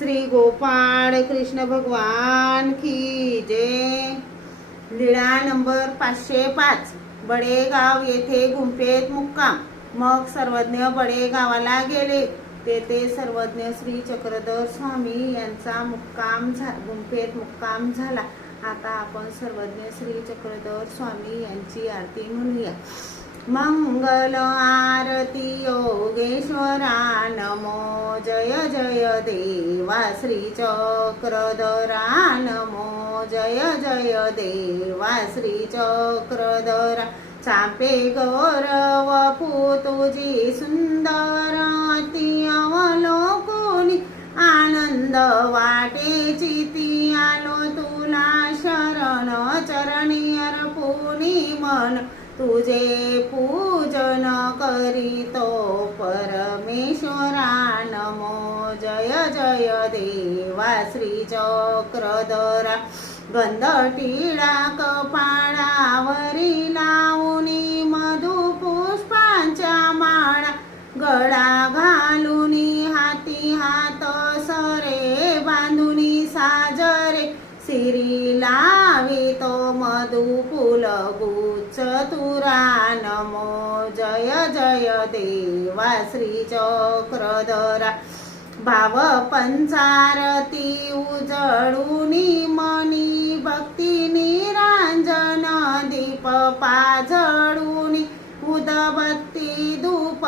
श्री गोपाळ कृष्ण भगवान की जय। लीळा नंबर 505। बडेगाव येथे गुंफेत मुक्काम। मग सर्वज्ञ बडेगावाला गेले। तेथे सर्वज्ञ श्री चक्रधर स्वामी यांचा गुंफेत मुक्काम झाला। आता आपण सर्वज्ञ श्री चक्रधर स्वामी यांची आरती म्हणूया। मंगल आरती योगेश्वरा नमो जय जय देवा श्री चक्रधरा नमो जय जय देवा श्री चक्रधरा। चापे गौरव तुझी सुंदर अति अवलोकनी आनंद वाटे चिती आलो तुला शरण चरणी अर्पुनी मन तुझे पूजन करीतो परमेश्वरा नमो जय जय देवा श्री चक्रधरा। गंध टिळा कपाळावरी लावूनी मधु पुष्पांच्या माळा गळा घालूनी हाती हात सरे बांधुनी साजरे सिरी लावितो मधु फुल गुच्छ तुरा नमो जय जय देवा श्री चक्रधरा। भाव पंचारती उजळूनी मनी भक्ती निरांजन दीप पाजळूनी उदबत्ती धूप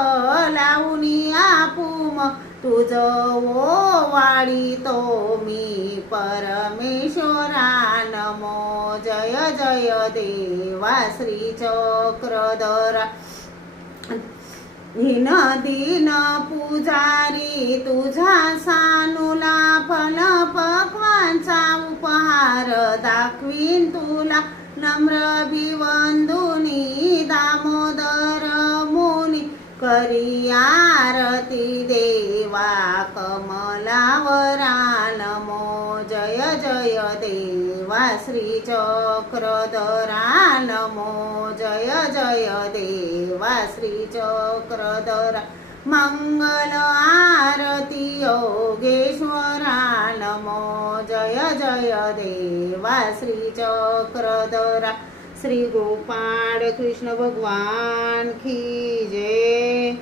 लावूनी आपुम तुझ ओवाळीतो मी परमेश्वरा नमो जय जय देवा श्री चक्रधरा। हीन दीन पुजारी तुझा सानुला फल पक्वांचा उपहार दाखवीन तुला नम्र भिवंदुनी दामोदर मुनी करी आरती देवा कमलावरा नमो जय जय देवा श्री चक्रधरा नमो जय जय देवा श्री चक्रधरा। मंगल आरती योगेश्वरा नमो जय जय देवा श्री चक्रधरा। श्री गोपाळ कृष्ण भगवान की जय।